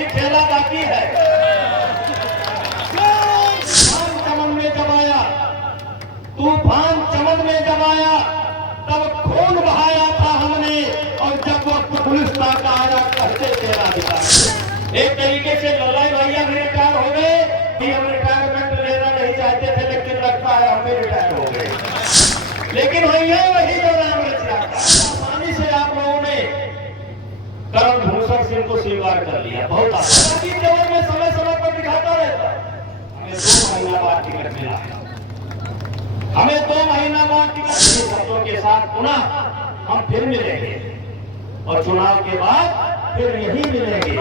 अभी खेला बाकी है। तूफान चमन में जब आया, तूफान चमन में जब आया तब खून बहाया था हमने, और जब वक्त गुलिस्तान का आया कहते तेरा अधिकार। एक तरीके से लल्लाई भैया भी रिटायर हो गए, कि हम रिटायरमेंट लेना नहीं चाहते थे, लेकिन लगता है हम भी रिटायर हो गए। लेकिन वही है वही जो राम रचा, आसानी से आप लोगों ने करण भूषण सिंह को स्वीकार कर लिया। बहुत आसानी में समय समय पर दिखाता रहता। हमें 2 महीना बाद टिकट मिला, हमें 2 महीना बाद टिकट। शब्दों के साथ पुनः हम फिर मिलेंगे, और चुनाव के बाद फिर यही मिलेंगे।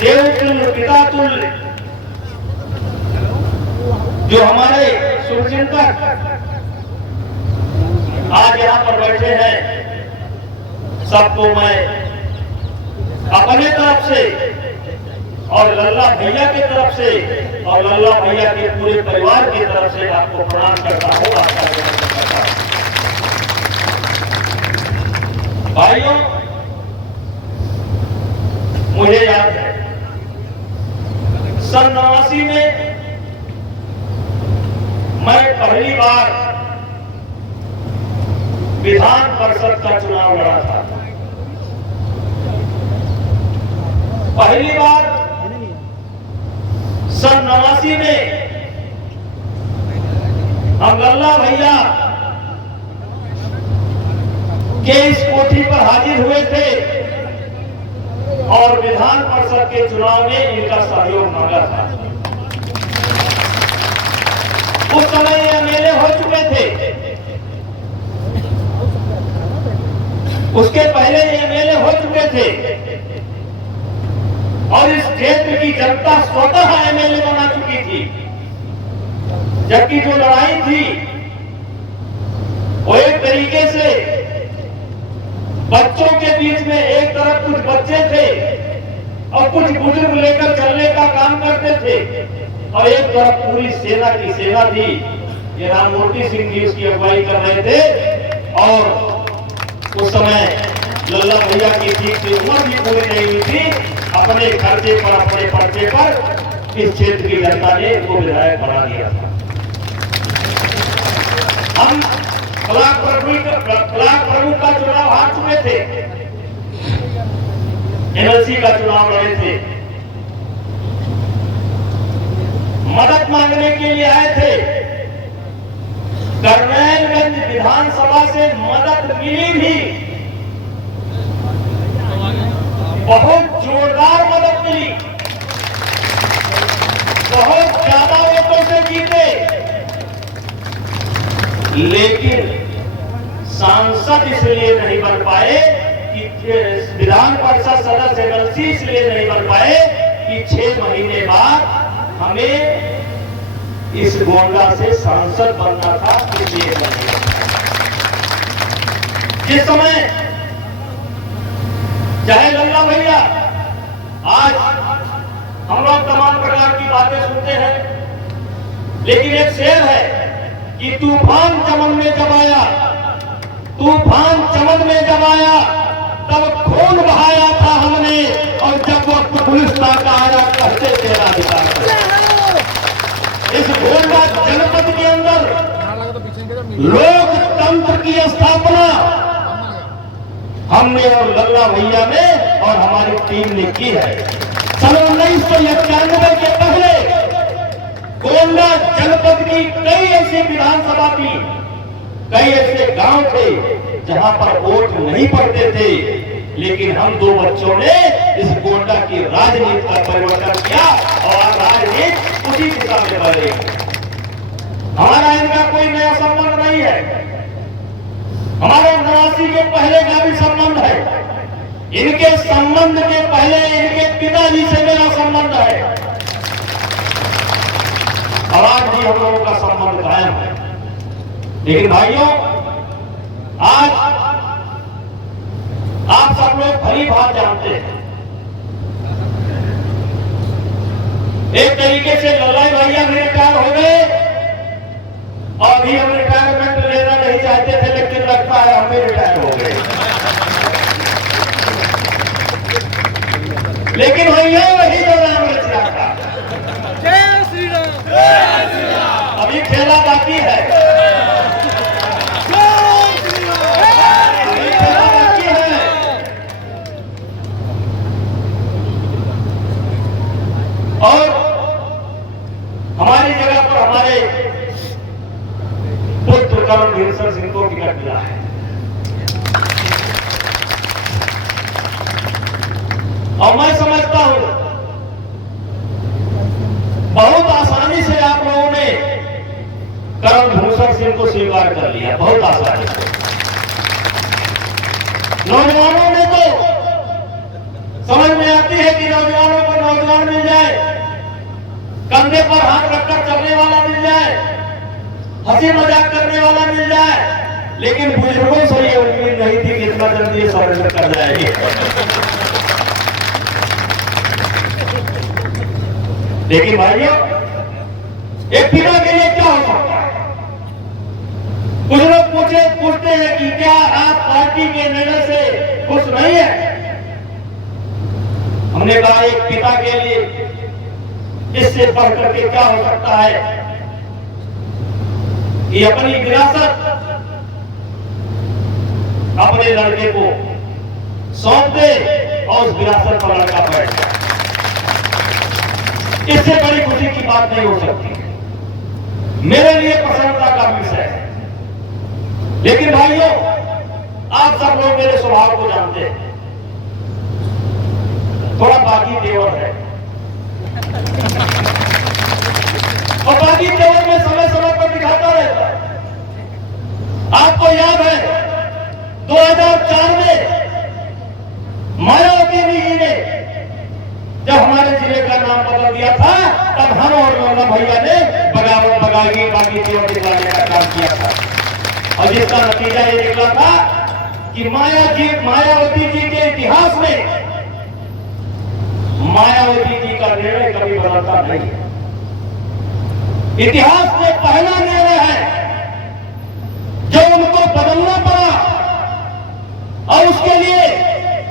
देवतुल्य पितातुल्य जो हमारे शुभचिंतक आज यहाँ पर बैठे हैं, सबको मैं अपने तरफ से और लल्ला भैया की तरफ से और लल्ला भैया के पूरे परिवार की तरफ से आपको प्रणाम करता हूँ। आपका करता हूँ। भाइयों, मुझे याद है सन 89 में मैं पहली बार विधान परिषद का चुनाव लड़ा था। पहली बार सन 89 में हम लल्ला भैया के इस कोठी पर हाजिर हुए थे और विधान परिषद के चुनाव में इनका सहयोग मांगा था। उस समय ये एमएलए हो चुके थे, उसके पहले ये एमएलए हो चुके थे, और इस क्षेत्र की जनता स्वतः एमएलए बना चुकी थी। जबकि जो लड़ाई थी वो एक तरीके से बच्चों के बीच में, एक तरफ कुछ बच्चे थे और कुछ बुजुर्ग लेकर चलने का काम करते थे, और एक तरफ पूरी सेना की सेना थी। ये राममूर्ति सिंह जी उसकी अगुवाई कर रहे थे, और उस समय लल्ला भैया की ठीक से उम्र भी पूरी नहीं हुई थी। अपने खर्चे पर, अपने पर्चे पर इस क्षेत्र की जनता ने इसको विधायक बना दिया था। हम ब्लॉक प्रमुख का चुनाव हार चुके थे, एमएलसी का चुनाव लड़े थे, मदद मांगने के लिए आए थे। करनैलगंज विधानसभा से मदद मिली भी, बहुत जोरदार मदद मिली, बहुत ज्यादा वोटों से जीते, लेकिन सांसद इसलिए नहीं बन पाए कि विधान परिषद सदस्य एमएलसी इसलिए नहीं बन पाए कि 6 महीने बाद हमें इस गोंडा से सांसद बनना था, इसलिए बने। जिस समय चाहे लल्ला भैया, आज हम लोग तमाम प्रकार की बातें सुनते हैं, लेकिन एक शेर है कि तूफान चमन में जब आया, तूफान चमन में जब आया तब खून बहाया था हमने, और जब वक्त गुलिस्तान का आया कहते तेरा अधिकार। इस गोंडा जनपद के अंदर लोकतंत्र की स्थापना हमने और लल्ला भैया ने और हमारी टीम ने की है। सन 1991 के पहले गोंडा जनपद की कई ऐसी विधानसभा थी, कई ऐसे गांव थे जहां पर वोट नहीं पड़ते थे, लेकिन हम 2 बच्चों ने इस गोंडा की राजनीति का परिवर्तन किया और राजनीति उसी दिशा में बढ़ रही है। हमारा इनका कोई नया संबंध नहीं है, हमारे 89 के पहले का भी संबंध है, इनके संबंध के पहले इनके पिताजी से मेरा संबंध है, और आज भी हम लोगों का संबंध कायम है। लेकिन भाइयों, आज आप सब लोग भली भांति जानते हैं, एक तरीके से लल्लाई भैया भी रिटायर हो गए, और अभी हम रिटायरमेंट लेना नहीं चाहते थे, लेकिन लगता है हम भी रिटायर हो गए। लेकिन भैया वही जो राम रचा था। जय श्री राम। अभी खेला बाकी है, अभी खेला बाकी है। और हमारी जगह पर हमारे पुत्र कर्मवीर सिंह को टिकट मिला है। और मैं समझता हूं बहुत आसानी से आप लोगों ने कर्मभूषण सिंह को स्वीकार कर लिया, बहुत आसानी से। नौजवानों में तो समझ में आती है कि नौजवानों को नौजवान मिल जाए, कंधे पर हाथ रखकर चलने वाला मिल जाए, हंसी मजाक करने वाला मिल जाए, लेकिन बुजुर्गों से ये उम्मीद नहीं थी कि इतना जल्दी सरेंडर कर जाएगी। लेकिन भाइयों, एक पिता के लिए क्या हो सकता है? कुछ लोग पूछते हैं कि क्या आप पार्टी के निर्णय से खुश नहीं है? हमने कहा एक पिता के लिए इससे बढ़कर के क्या हो सकता है कि अपनी विरासत अपने लड़के को सौंप दे और उस विरासत पर लड़का बैठ जाए। इससे बड़ी खुशी की बात नहीं हो सकती। मेरे लिए प्रसन्नता का विषय है। लेकिन भाइयों, आप सब लोग मेरे स्वभाव को जानते हैं, थोड़ा बागी तेवर है। और बागी तेवर में समय समय पर दिखाता रहता है। आपको याद है 2004 में मायावती जी ने जब हमारे जिले का नाम बदल दिया था, तब हम और नौला भैया ने बगावत बगागी बागी तेवर दिखाने का काम किया था। और जिसका नतीजा ये निकला था कि मायावती जी के इतिहास में मायावती जी का निर्णय कभी बदलता नहीं है। इतिहास में पहला निर्णय है जो उनको बदलना पड़ा, और उसके लिए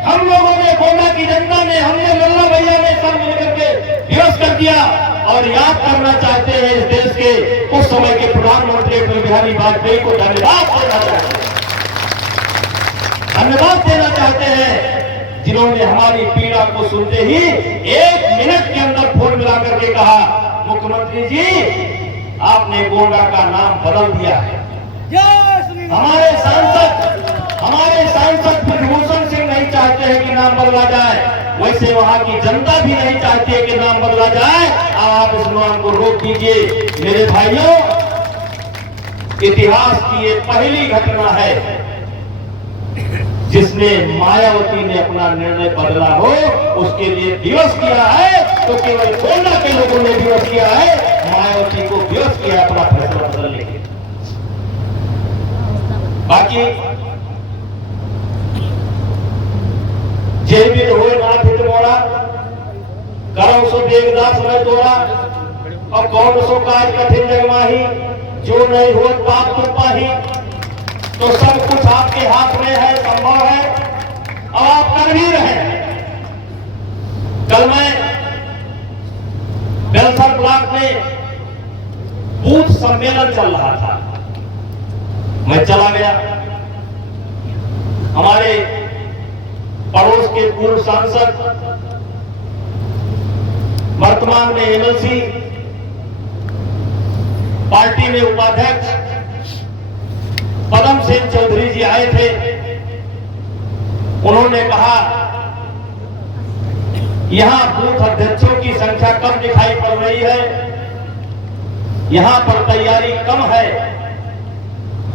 हम लोगों ने, गोंडा की जनता ने, हमने, लल्ला भैया ने सब मिलकर के विरोध कर दिया। और याद करना चाहते हैं इस देश के उस समय के प्रधानमंत्री अटल बिहारी वाजपेयी को धन्यवाद देना चाहते हैं, जिन्होंने हमारी पीड़ा को सुनते ही 1 मिनट के अंदर फोन मिला करके कहा, मुख्यमंत्री जी आपने गोंडा का नाम बदल दिया है। हमारे सांसद ब्रजभूषण सिंह नहीं चाहते हैं कि नाम बदला जाए, वैसे वहां की जनता भी नहीं चाहती है कि नाम बदला जाए। आप इस नाम को रोक दीजिए। मेरे भाइयों, इतिहास की ये पहली घटना है जिसने मायावती ने अपना निर्णय बदला हो, उसके लिए दिवस किया है। तो केवल गोंडा के लोगों ने दिवस किया है, मायावती को दिवस किया है अपना फैसला बदलने के। बाकी जेल भी हुए नाथ हित मोरा, करम सो देवदास में तोरा, और कौन सो काज कठिन जगमाही, जो नहीं हुआ पाप तुम पाही। तो सब कुछ आपके हाथ में है, संभव है, और आप कर भी रहे हैं। कल मैं बेलसर ब्लॉक में बूथ सम्मेलन चल रहा था, मैं चला गया। हमारे पड़ोस के पूर्व सांसद, वर्तमान में एमएलसी, पार्टी में उपाध्यक्ष पदम सिंह चौधरी जी आए थे। उन्होंने कहा यहां बूथ अध्यक्षों की संख्या कम दिखाई पड़ रही है, यहां पर तैयारी कम है,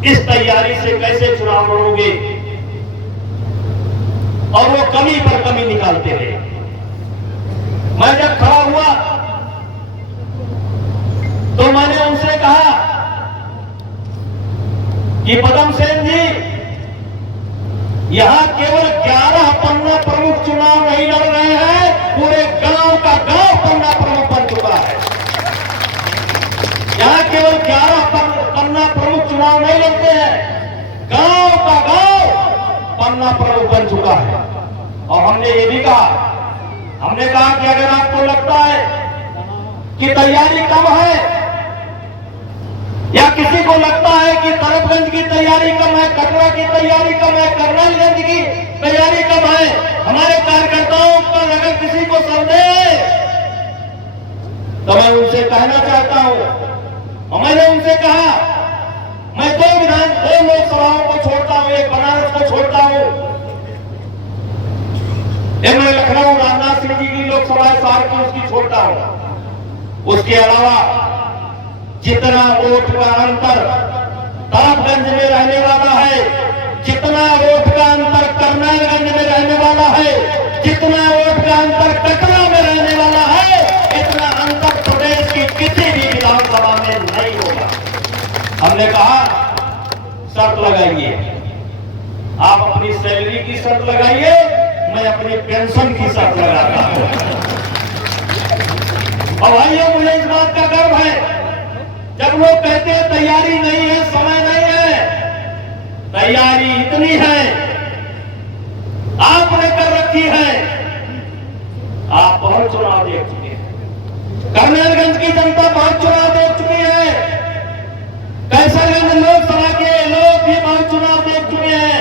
इस तैयारी से कैसे चुनाव लड़ोगे? और वो कमी पर कमी निकालते रहे। मैं जब खड़ा हुआ तो मैंने उनसे कहा कि पदम सेन जी, यहां केवल 11 पन्ना प्रमुख चुनाव नहीं लड़ रहे हैं, पूरे गांव का गांव पन्ना प्रमुख बन चुका है। यहां केवल 11 पन्ना प्रमुख चुनाव नहीं लड़ते हैं, गांव का गांव पन्ना प्रमुख बन चुका है। और हमने ये भी कहा हमने कहा कि अगर आपको लगता है कि तैयारी कम है या किसी को लगता है कि तरफगंज की तैयारी कम है, कटरा की तैयारी कम है, करनालगंज की तैयारी कम है, हमारे कार्यकर्ताओं पर अगर किसी को संदेह है तो मैं उनसे कहना चाहता हूं, और मैंने उनसे कहा मैं दो लोकसभाओं को छोड़ता हूं, एक बनारस को छोड़ता हूं, एक मैं लखनऊ राजनाथ सिंह जी की लोकसभा सार की उसकी छोड़ता हूं। उसके अलावा जितना वोट का अंतर तरफगंज में रहने वाला है, जितना वोट का अंतर करनालगंज में रहने वाला है, जितना वोट का अंतर कटरा में रहने वाला है, इतना अंतर प्रदेश की किसी भी विधानसभा में नहीं होगा। हमने कहा शर्त लगाइए, आप अपनी सैलरी की शर्त लगाइए, मैं अपनी पेंशन की शर्त लगाता हूं। और भाइयों मुझे इस बात का गर्व है, जब लोग कहते हैं तैयारी नहीं है, समय नहीं है, तैयारी इतनी है आपने कर रखी है। आप बहुत चुनाव देख चुके हैं, करनालगंज की जनता बहुत चुनाव देख चुकी है, कैसरगंज लोकसभा के लोग भी बहुत चुनाव देख चुके हैं।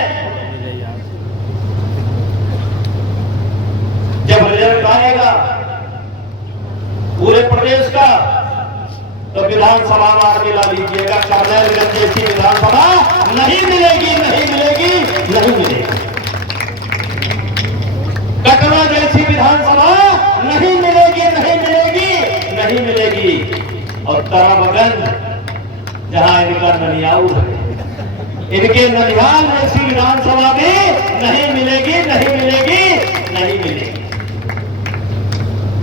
जब रिजल्ट आएगा पूरे प्रदेश का तो विधानसभा मार मिला लीजिएगा, करनालगंज जैसी विधानसभा नहीं मिलेगी, नहीं मिलेगी, नहीं मिलेगी। कटरा जैसी विधानसभा नहीं मिलेगी, नहीं मिलेगी, नहीं मिलेगी। और तरफगंज जहां इनका ननियाऊ है, इनके ननिहाल जैसी विधानसभा भी नहीं मिलेगी, नहीं मिलेगी, नहीं मिलेगी।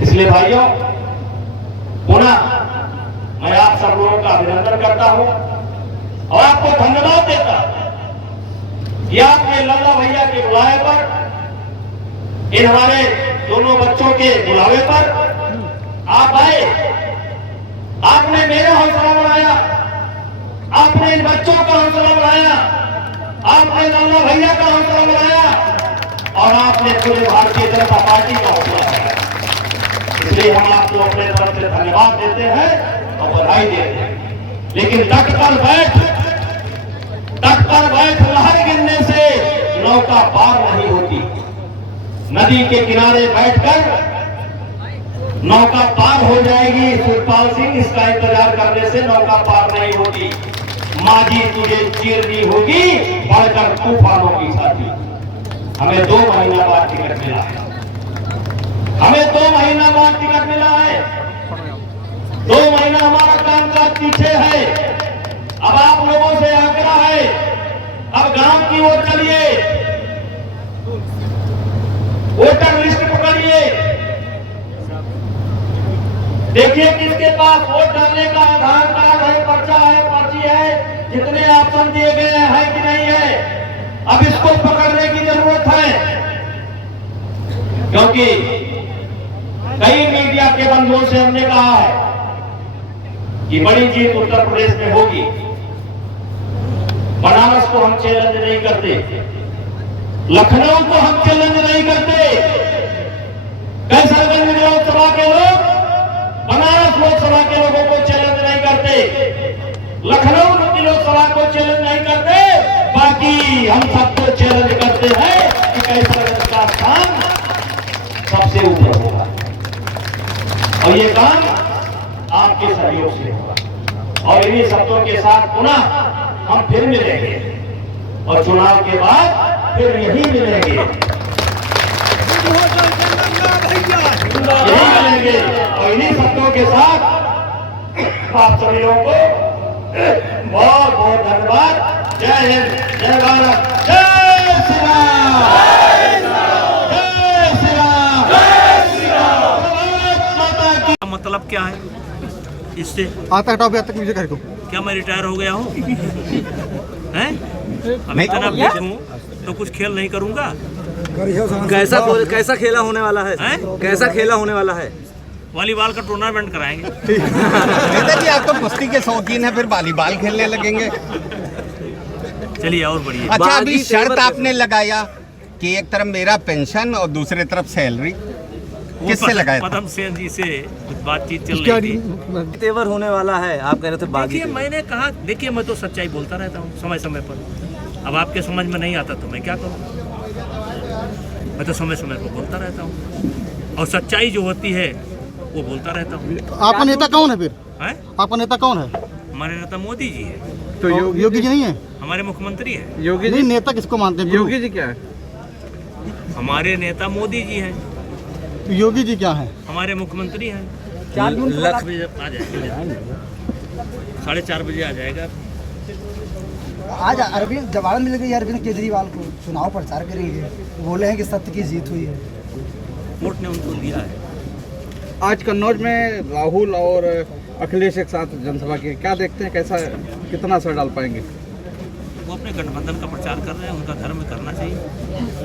इसलिए भाइयों पुनः मैं आप सब लोगों का अभिनंदन करता हूं और आपको धन्यवाद देता हूं कि आपने लल्ला भैया के बुलाए पर, इन हमारे दोनों बच्चों के बुलावे पर आप आए, आपने मेरा हौसला बढ़ाया, आपने इन बच्चों का हौसला बढ़ाया, आपने लल्ला भैया का हौसला बढ़ाया और आपने पूरे भारतीय जनता पार्टी का हौसला बढ़ाया। इसलिए हम आपको अपने तरफ से धन्यवाद देते हैं और बधाई देते हैं। लेकिन तट पर बैठ लहर गिरने से नौका पार नहीं होती। नदी के किनारे बैठकर नौका पार हो जाएगी सुखपाल सिंह, इसका इंतजार करने से नौका पार नहीं होती। माझी तुझे चीरनी होगी बढ़कर तूफानों की साथी। हमें 2 महीना बाद टिकट मिला है, हमें 2 महीना बाद टिकट मिला है। 2 महीना हमारा कामकाज पीछे है। अब आप लोगों से आग्रह है, अब गांव की ओर चलिए, वोटर लिस्ट पकड़िए, देखिए किसके पास वोट डालने का आधार कार्ड है, पर्चा है, पर्ची है, जितने ऑप्शन दिए गए हैं कि नहीं है। अब इसको पकड़ने की जरूरत है, क्योंकि कई मीडिया के बंधुओं से हमने कहा है कि बड़ी जीत उत्तर प्रदेश में होगी। बनारस को हम चैलेंज नहीं करते, लखनऊ को हम चैलेंज नहीं करते, कैसरगंज लोकसभा के लोग बनारस लोकसभा के लोगों को चैलेंज नहीं करते, लखनऊ की लोकसभा को चैलेंज नहीं करते, बाकी हम सबको चैलेंज करते हैं कि कैसरगंज का स्थान सबसे ऊपर होगा और ये काम आपके सहयोग से होगा। और इन्हीं शब्दों के साथ पुनः हम फिर मिलेंगे और चुनाव के बाद फिर यही मिलेंगे, यही मिलेंगे। और इन्हीं शब्दों के साथ आप सभी लोगों को बहुत बहुत धन्यवाद। जय हिंद, जय भारत, जय श्री राम, जय श्री राम, जय श्री राम। माता की। मतलब क्या है इससे? आता हटाओ तक मुझे कर दो। क्या मैं रिटायर हो गया हूँ? हैं? अभी इतना फिट हूँ तो कुछ खेल नहीं करूँगा? कैसा खेला होने वाला है? कैसा खेला होने वाला है? वॉलीबॉल का टूर्नामेंट कराएंगे। नेताजी आप तो कुश्ती के शौकीन है, फिर वॉलीबॉल खेलने लगेंगे। चलिए और बढ़िए। अच्छा, अभी शर्त आपने लगाया कि एक तरफ मेरा पेंशन और दूसरी तरफ सैलरी, किससे लगाया था? पदम सेन जी से कुछ बातचीत चल रही थी। तेवर होने वाला है, आप कह रहे थे बागी देखिए मैंने कहा, देखिए मैं तो सच्चाई बोलता रहता हूँ समय समय पर। अब आपके समझ में नहीं आता तो मैं क्या करूँ, मैं तो समय समय पर बोलता रहता हूँ और सच्चाई जो होती है वो बोलता रहता हूँ। आपका नेता कौन है फिर? हैं? आपका नेता कौन है? हमारे नेता मोदी जी है, तो योगी जी नहीं है? हमारे मुख्यमंत्री हैं। योगी नहीं, नेता किसको मानते हैं? योगी जी क्या है? हमारे नेता मोदी जी हैं, तो योगी जी क्या है? हमारे मुख्यमंत्री हैं। 4 जून लख बजे आ जाएगा, 4:30 बजे आ जाएगा। आज अरविंद जवाब मिल गई अरविंद केजरीवाल को, चुनाव प्रचार करेंगे, बोले हैं कि सत्य की जीत हुई है। कोर्ट ने उनको दिया है। आज कन्नौज में राहुल और अखिलेश एक साथ जनसभा की, क्या देखते हैं, कैसा कितना असर डाल पाएंगे? वो अपने गठबंधन का प्रचार कर रहे हैं, उनका धर्म करना चाहिए।